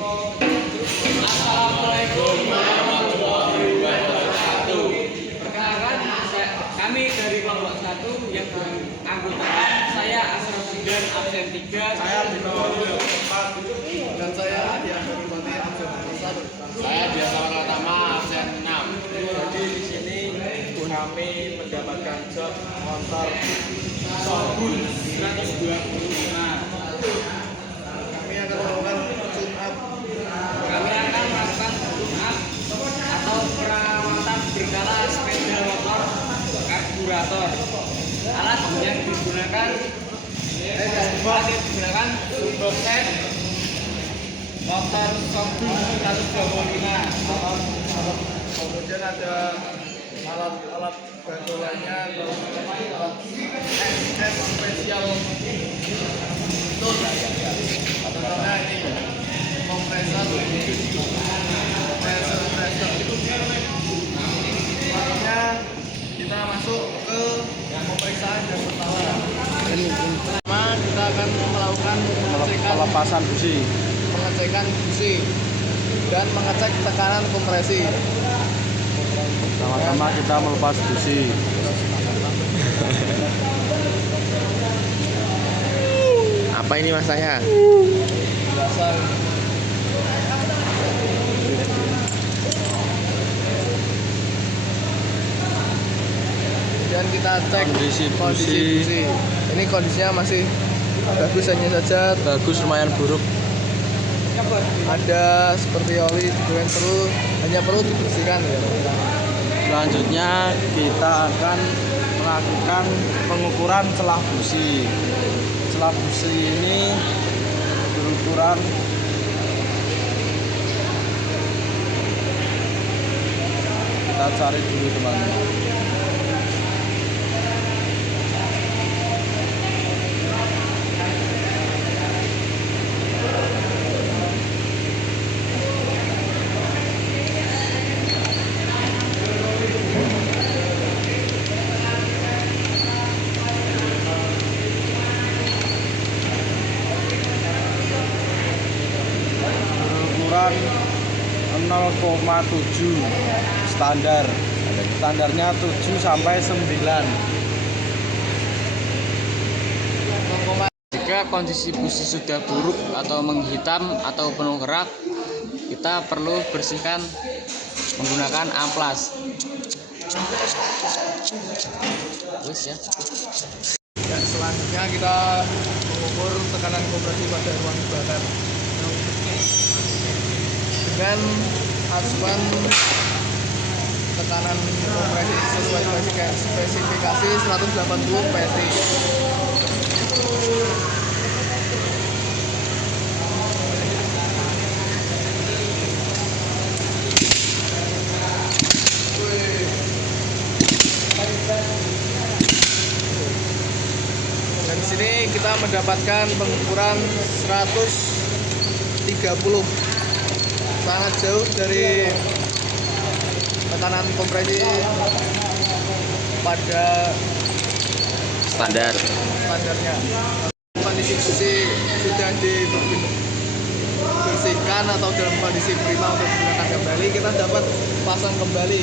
Assalamualaikum warahmatullahi wabarakatuh. Perkenalkan, kami dari kelompok 1 yang beranggotakan saya Asrofidan absen 3, Saya Dino 4, dan saya Adian Berubati absen 1. Saya Biasa Pratama absen 6. Jadi di sini kami mendapatkan job motor Shogun 125. Kami akan melakukan tune up. Kami akan melakukan tune up atau perawatan berkala sepeda motor karburator. Alat yang digunakan turbo set motor Shogun 125. Kemudian ada alat-alat bantu lainnya, alat XS spesial contohnya ini kompresor selanjutnya kita masuk ke pemeriksaan yang pertama. Kita akan melakukan Pelepasan busi. pengecekan busi dan mengecek tekanan kompresi. Sama-sama kita melepas busi. Apa ini mas saya? Biasa. Dan kita cek Kondisi busi. Ini kondisinya masih bagus, hanya saja Bagus, lumayan buruk. ada seperti oli yang perlu dibersihkan ya. Selanjutnya kita akan melakukan pengukuran celah busi. Celah busi ini berukuran kita cari dulu teman-teman. Berukuran 0,7 standar. Standarnya 7 sampai 9. Jika kondisi busi sudah buruk atau menghitam atau penuh kerak, kita perlu bersihkan menggunakan amplas. Ya. Dan selanjutnya kita mengukur tekanan kompresi pada ruang bakar dengan acuan tekanan kompresi sesuai spesifikasi 180 PSI. Dan di sini kita mendapatkan pengukuran 130, sangat jauh dari tekanan kompresi pada standarnya. Kondisi busi sudah dibersihkan atau dalam kondisi prima untuk digunakan kembali, kita dapat pasang kembali.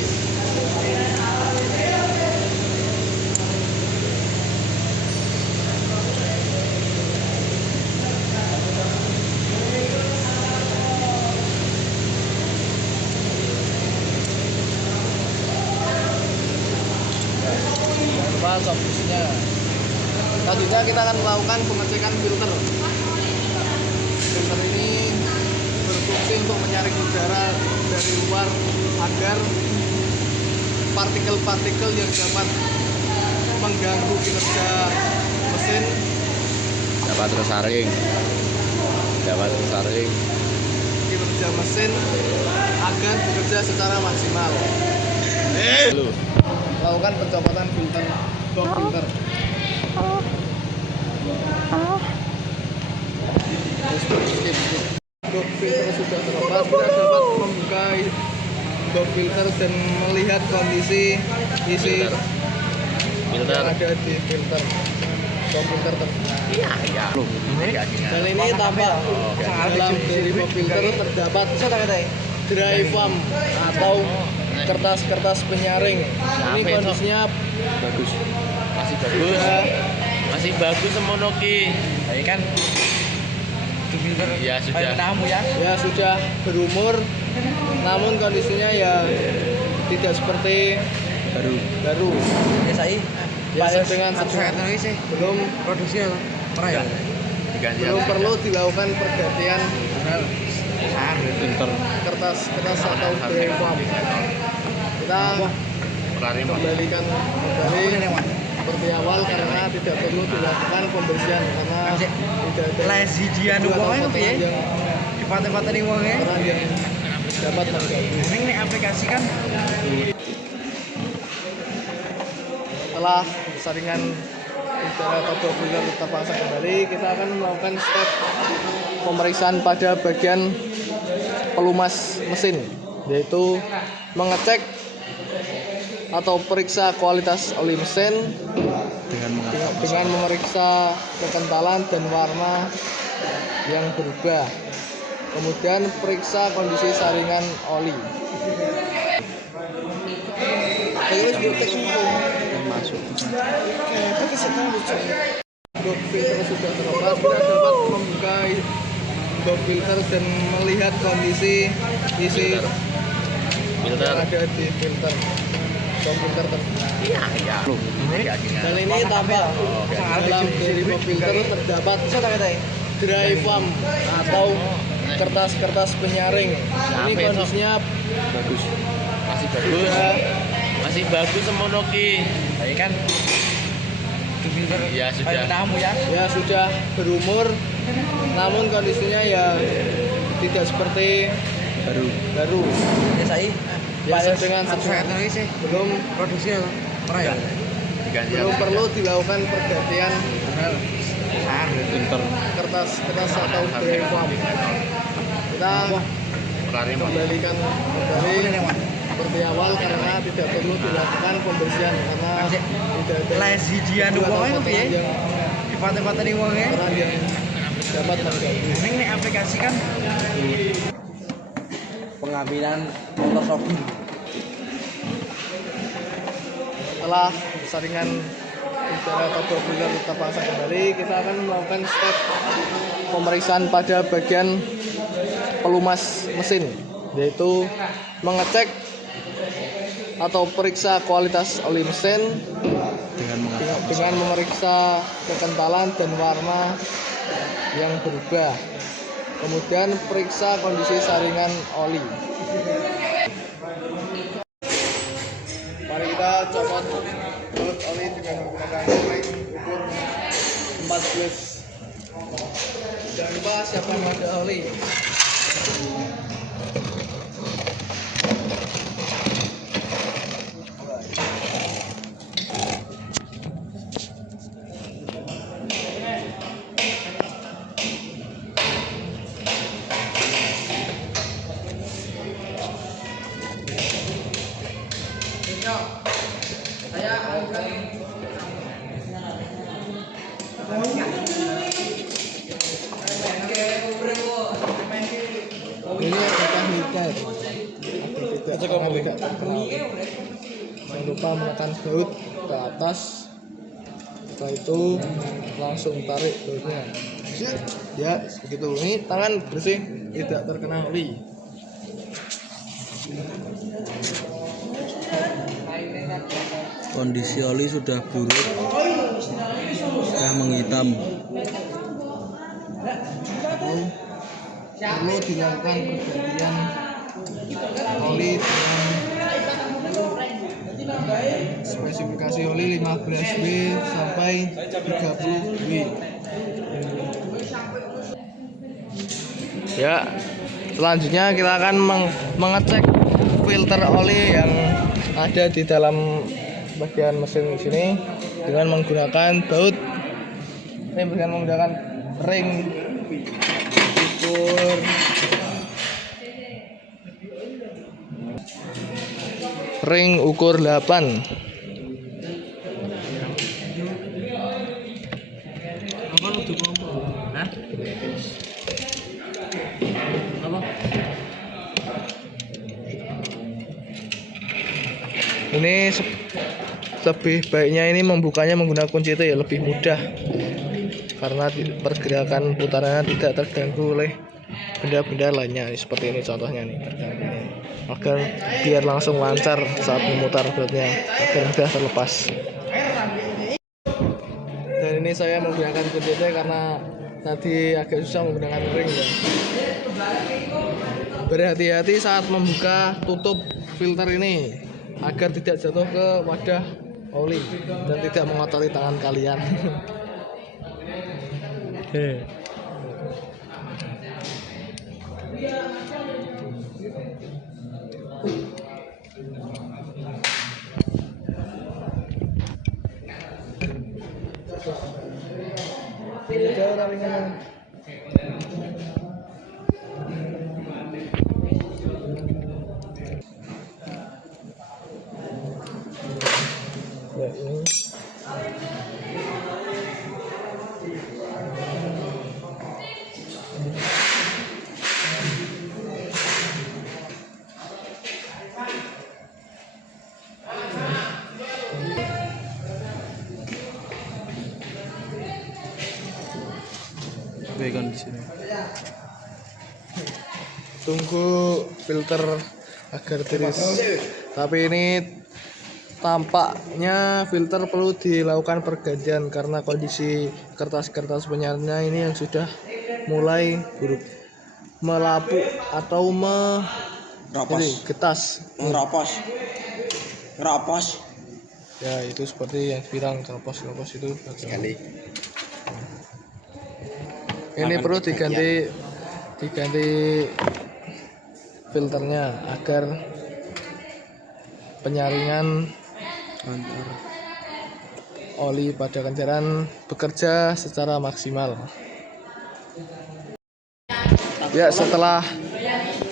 Cok businya. Selanjutnya kita akan melakukan pengecekan filter. Filter ini berfungsi untuk menyaring udara dari luar agar partikel-partikel yang dapat mengganggu kinerja mesin Dapat tersaring. kinerja mesin agar bekerja secara maksimal. Lakukan pencopotan filter, box filter. Box filter sudah terlepas, kita dapat membuka box filter dan melihat kondisi isi Filter. yang ada di filter. komputer Iya. dan ini tampak dalam dari filter terdapat dry foam atau kertas-kertas penyaring. Ini kondisinya Bagus. sudah Semono ki. Baik kan? Ya sudah. ya sudah berumur, namun kondisinya ya tidak seperti baru. Biasa dengan belum Diganti. belum perlu dilakukan pergantian Pinter. kertas atau dry foam. Kita kembalikan kembali seperti awal karena tidak perlu dilakukan pembersihan karena tidak ada Jian tujuh atau wong potongan piye? yang Dipate-pateni wonge. orang yang dapat mengganggu. Ning aplikasi kan Setelah saringan udara atau filter terpasang kembali, kita akan melakukan step pemeriksaan pada bagian pelumas mesin, yaitu mengecek atau periksa kualitas oli mesin dengan memeriksa kekentalan dan warna yang berubah. Kemudian periksa kondisi saringan oli. Untuk filter sudah terlepas, kita dapat membuka box filter dan melihat kondisi isi yang ada di filter komputer dan ini tampak dalam dari box filter terdapat dry foam atau kertas-kertas penyaring. Ini kondisinya Bagus. sudah Semono ki. Baik kan? Ya sudah. ya sudah berumur, namun kondisinya ya tidak seperti baru. Biasa dengan belum Diganti. perlu dilakukan pergantian Pinter. kertas atau dry foam. Kita kembalikan kembali seperti awal karena tidak perlu dilakukan pembersihan karena tidak ada Jian tujuh atau wonge potongan piye? yang Dipate-pateni wonge. orang yang dapat mengganggu. Ning aplikasi kan Pengambilan motor shopping. Setelah saringan udara atau filter terpasang kembali, kita akan melakukan step pemeriksaan pada bagian pelumas mesin, yaitu mengecek atau periksa kualitas oli mesin dengan memeriksa kekentalan dan warna yang berubah. Kemudian periksa kondisi saringan oli. Mari kita copot baut oli dengan menggunakan ukur 14. Jangan lupa siapkan wadah oli. Ini apakah nikel atau tidak terkenal. Jangan lupa menekan baut ke atas. Setelah itu langsung tarik bautnya. Ya, begitu. Ini tangan bersih, tidak terkena oli. Kondisi oli sudah buruk, sudah menghitam. Perlu dilakukan pergantian oli dengan spesifikasi oli 15W sampai 30W. Ya, selanjutnya kita akan mengecek filter oli yang ada di dalam bagian mesin sini dengan menggunakan baut. Ini dengan menggunakan ring ukur 8. Ini lebih baiknya ini membukanya menggunakan kunci itu ya lebih mudah, karena pergerakan putarannya tidak terganggu oleh benda-benda lainnya. Seperti ini contohnya nih, terganggu ini. Agar biar langsung lancar saat memutar beltnya, agar mudah terlepas. Dan ini saya menggunakan kunci itu karena tadi agak susah menggunakan ring ya. Berhati-hati saat membuka tutup filter ini agar tidak jatuh ke wadah oli dan tidak mengotori tangan kalian. Oke. Ya, ini. Baikkan di sini. Tunggu filter agar tiris. Tapi ini tampaknya filter perlu dilakukan pergantian karena kondisi kertas-kertas penyarnya ini yang sudah mulai buruk, melapuk atau getas. Ngerapas. Ya itu seperti yang bilang keropos itu Sekali. ini perlu diganti filternya agar penyaringan Antar. oli pada kendaraan bekerja secara maksimal. Ya, setelah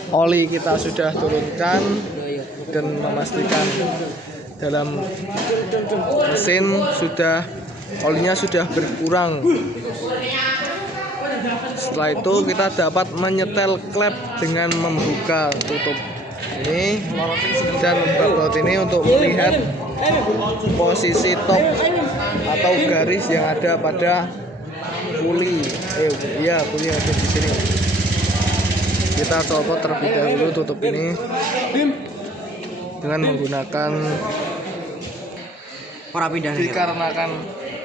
oli kita sudah turunkan dan memastikan dalam mesin olinya sudah berkurang. Setelah itu kita dapat menyetel klep dengan membuka tutup ini dan baut ini untuk melihat posisi top atau garis yang ada pada puli. Puli ada di sini. Kita copot terlebih dahulu tutup ini dengan menggunakan dikarenakan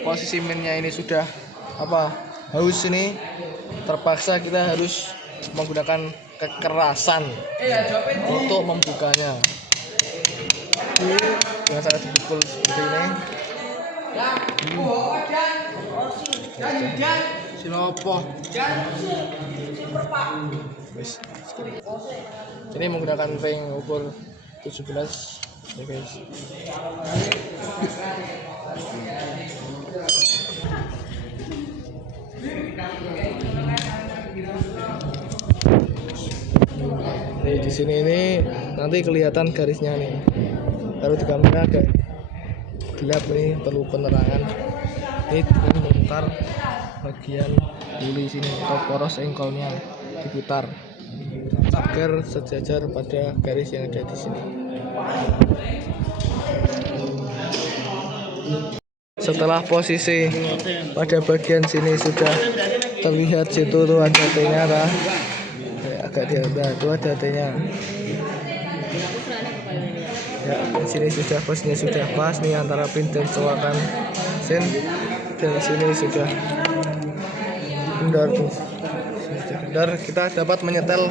posisi minnya ini sudah haus ini, terpaksa kita harus menggunakan kekerasan untuk membukanya dengan cara dipukul seperti ini. Ini menggunakan ring ukur 17 ya guys. Nih di sini ini nanti kelihatan garisnya nih. Kalau di kamera agak gelap nih, perlu penerangan. Ini dengan memutar bagian buli sini atau poros engkolnya diputar agar sejajar pada garis yang ada di sini. Setelah posisi pada bagian sini sudah terlihat, situ tuh ada T-nya agak di atas itu ada T-nya. Ya, di sini sudah posisinya sudah pas nih antara pin dan colokan sen, dan sini sudah kendor tuh. Dan kita dapat menyetel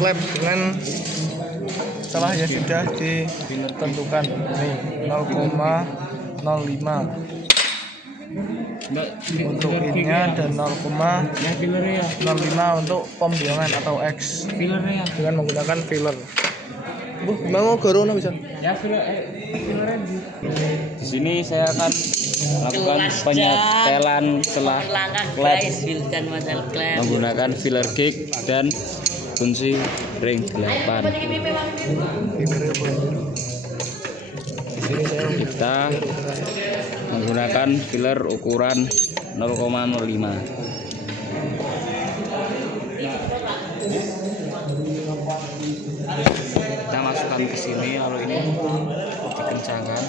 klep dengan salah yang sudah ditentukan nih 0,05 untuk innya dan 0,05 untuk pembuangan atau X dengan menggunakan filler. Mau corona bisa? Di sini saya akan melakukan penyetelan setelah klep menggunakan filler kick dan kunci ring 8. Kita menggunakan filler ukuran 0,05. Kita masukkan ke sini, lalu ini kencangkan.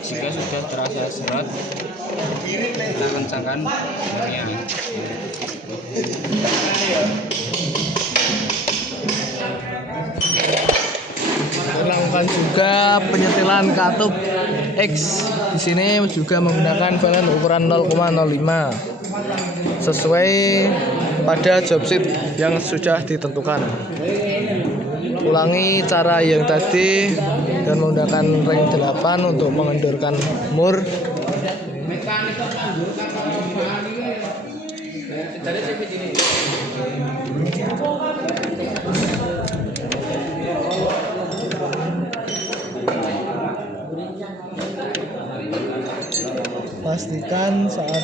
Jika sudah terasa seret, kita kencangkan bomnya. Lakukan juga penyetilan katup X. Di sini juga menggunakan filament ukuran 0,05 sesuai pada job sheet yang sudah ditentukan. Ulangi cara yang tadi dan menggunakan ring 8 untuk mengendorkan mur. Pastikan saat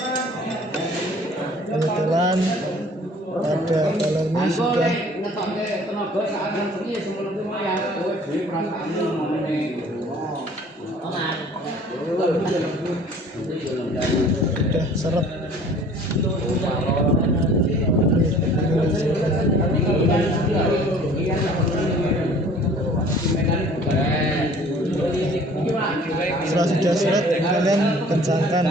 penyetilan pada colornya sudah seret. Setelah sudah seret, kalian kencangkan.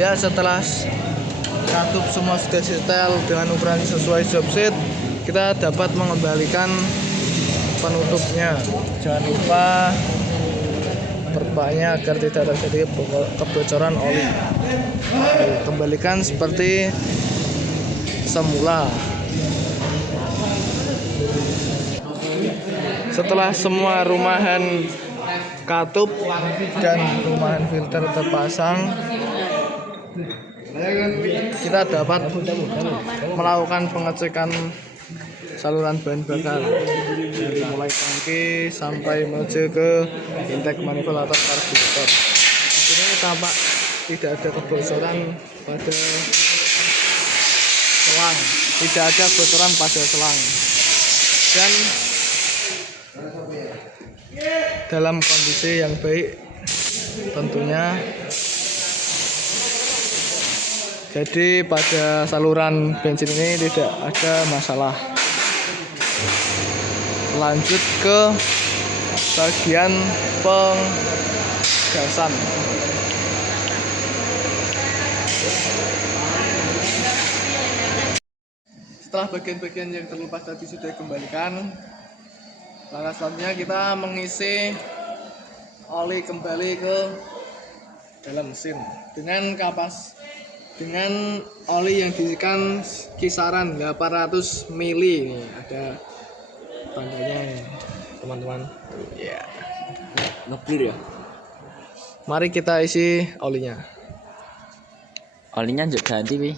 Ya, setelah katup semua sudah setel dengan ukuran sesuai job sheet, kita dapat mengembalikan penutupnya. Jangan lupa perpaknya agar tidak terjadi kebocoran oli. Kembalikan seperti semula. Setelah semua rumahan katup dan rumahan filter terpasang, kita dapat melakukan pengecekan saluran bahan bakar dari mulai tangki sampai menuju ke intake manifold atau karburator. Di sini tampak tidak ada kebocoran pada selang, tidak ada bocoran pada selang, dan dalam kondisi yang baik tentunya. Jadi pada saluran bensin ini tidak ada masalah. Lanjut ke bagian penggasan. Setelah bagian-bagian yang terlepas tadi sudah dikembalikan, langkah selanjutnya kita mengisi oli kembali ke dalam mesin dengan dengan oli yang diisikan kisaran 800 ml. Nih ada tandanya nih, teman-teman. Ya. Ngeblur ya. Mari kita isi olinya. Olinya juga ganti, Wi.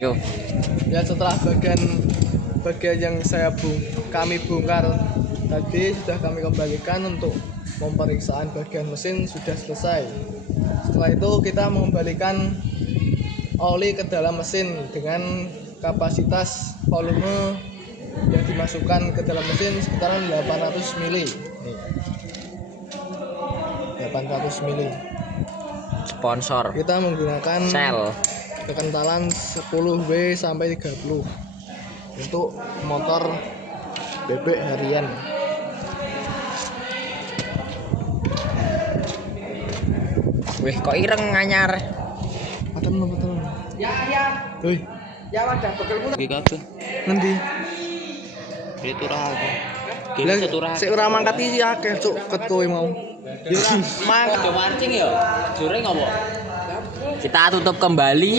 Yo. Ya, setelah bagian yang kami bongkar tadi sudah kami kembalikan untuk pemeriksaan bagian mesin sudah selesai. Setelah itu kita mengembalikan oli ke dalam mesin dengan kapasitas volume yang dimasukkan ke dalam mesin sekitaran 800 ml. 800 ml. Sponsor. Kita menggunakan Shell. kekentalan 10W sampai 30 untuk motor bebek harian. Wih, kok ireng anyar. Betul. Ya. Wih, Ya wadah bekelmu. Iki kabeh. nanti. Itu ra aku. Lah, sik ora mangkat iki akeh cuk ketuwe mau. Ya ora mangkat. Ada mancing ya? Jureng apa? Kita tutup kembali.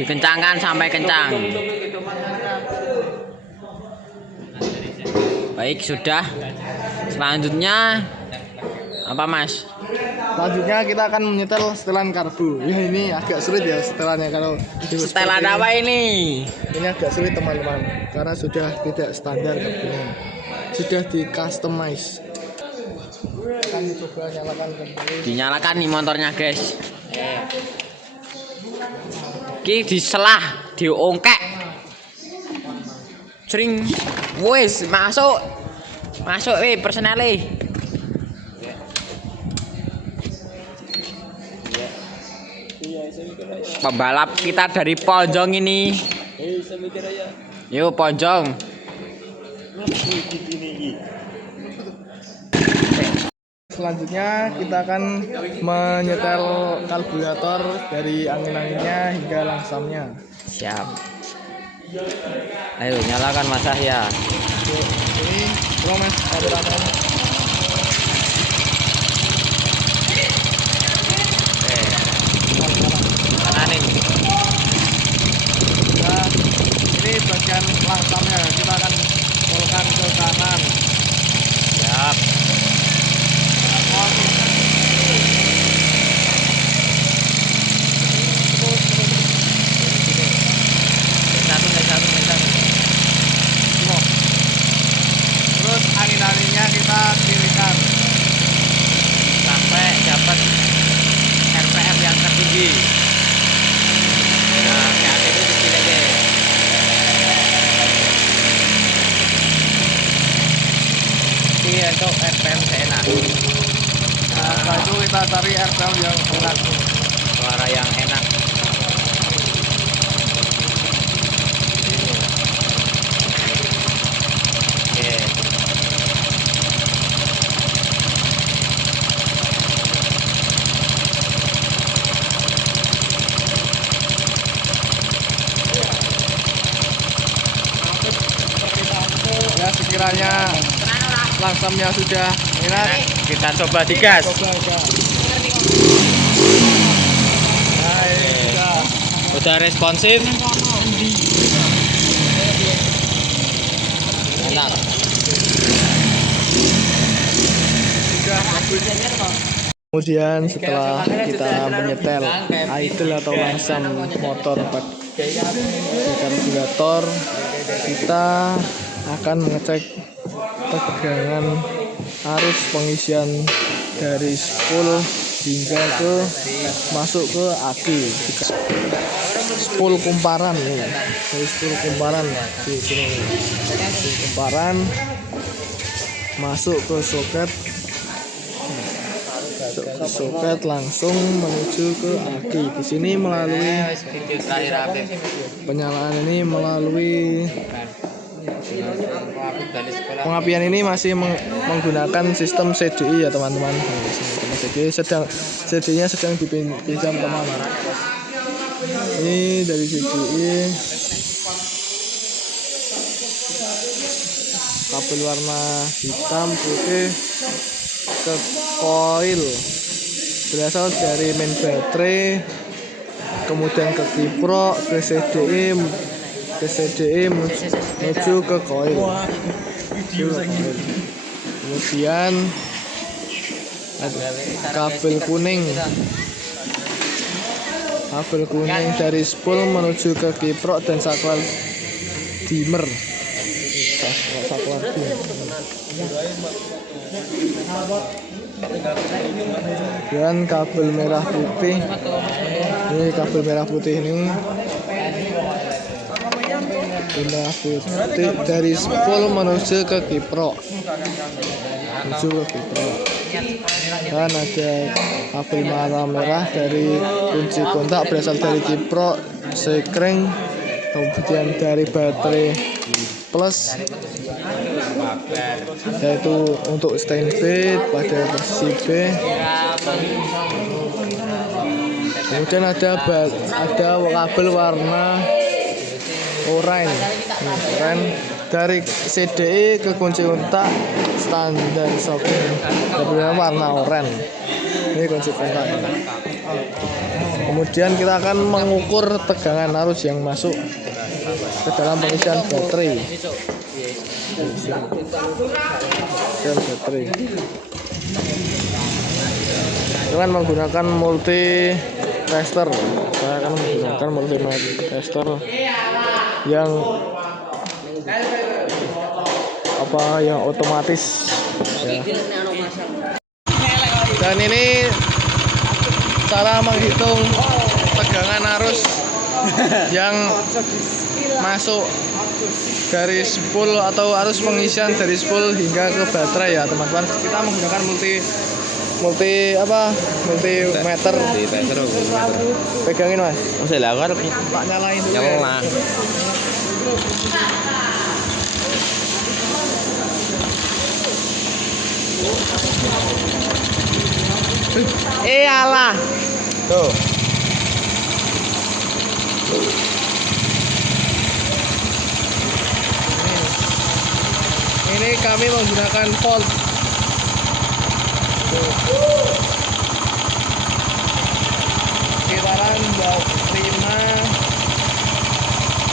Dikencangkan sampai kencang. Baik, sudah. Selanjutnya apa, Mas? Selanjutnya kita akan menyetel setelan karbu. Ya ini agak sulit ya setelannya kalau Setelan apa ini? Ini agak sulit teman-teman karena sudah tidak standar karbunya. sudah di customize. Akan dicoba nyalakan kembali. Dinyalakan nih motornya, guys. Ki diselah, diongkek. Sering wis masuk. Masuk personale. Pembalap kita dari Ponjong ini. Yuk Ponjong. Selanjutnya kita akan menyetel karburator dari angin-anginnya hingga langsamnya. Siap. Ayo nyalakan Mas Yahya. Ini belum mas karburator. Kanan ini. Nah, ini bagian langsamnya kita akan polokan ke kanan. Siap. Terus angin-anginnya kita kirikan Sampai dapat RPM yang tertinggi. Nah, kayak itu kecil aja. Ini untuk RPM seenak. Nah, setelah itu kita cari RPM yang enak. Suara yang enak. Oke. Ya sekiranya langsamnya sudah enak, Kita coba digas. coba ya. Nah, ini sudah. Udah responsif. Enak. Kemudian setelah kita menyetel idle atau langsam motor di karburator, kita akan mengecek tegangan arus pengisian dari spool hingga ke masuk ke aki. Spool kumparan nih, dari spool kumparan di sini. Spool kumparan masuk ke soket. Soket langsung menuju ke aki. Di sini melalui penyalaan ini melalui pengapian ini masih menggunakan sistem CDI ya teman-teman. CDI-nya sedang dipinjam teman. Ini dari CDI kabel warna hitam putih ke koil berasal dari main baterai, kemudian ke kiprok, ke CDI menuju ke koil. Kemudian ada kabel kuning dari spool menuju ke kiprok dan saklar dimmer. Dan kabel merah putih ini dari spool menuju ke kiprok, dan ada kabel merah dari kunci kontak berasal dari kiprok sekring, kemudian dari baterai plus yaitu untuk standby pada versi B. Kemudian ada kabel warna oranye dari CDI ke kunci kontak standar soket, kabelnya warna oranye. Ini kunci kontak. Kemudian kita akan mengukur tegangan arus yang masuk ke dalam pengisian baterai. Dengan menggunakan multi tester, saya akan menggunakan multi tester yang apa yang otomatis ya. Dan ini cara menghitung tegangan arus yang masuk dari spool atau arus pengisian dari spool hingga ke baterai ya teman-teman. Kita menggunakan multimeter. Pegangin mas. Masih lah kan Tak nyalain dulu. yang Ya. lah. Alah. Tuh. Ini kami menggunakan volt. Sekitaran 5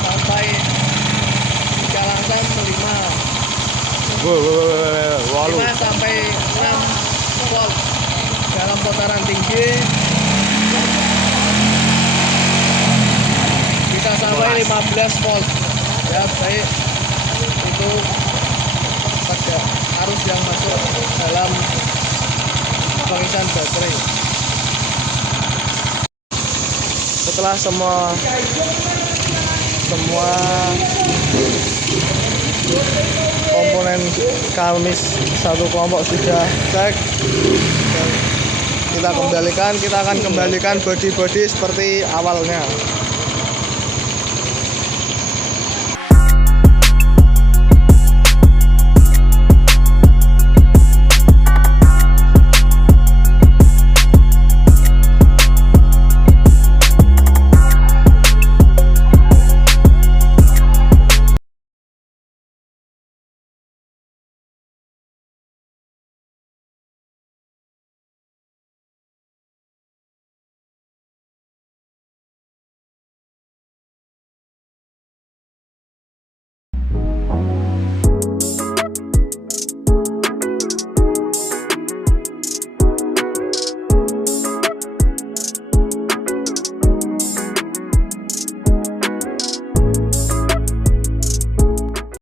sampai 3 langsam 5 sampai 6 volt dalam putaran tinggi bisa sampai 15 volt ya, baik itu pada arus yang masuk dalam pengisian baterai. Setelah semua komponen kami satu kelompok sudah cek, dan kita akan kembalikan body seperti awalnya.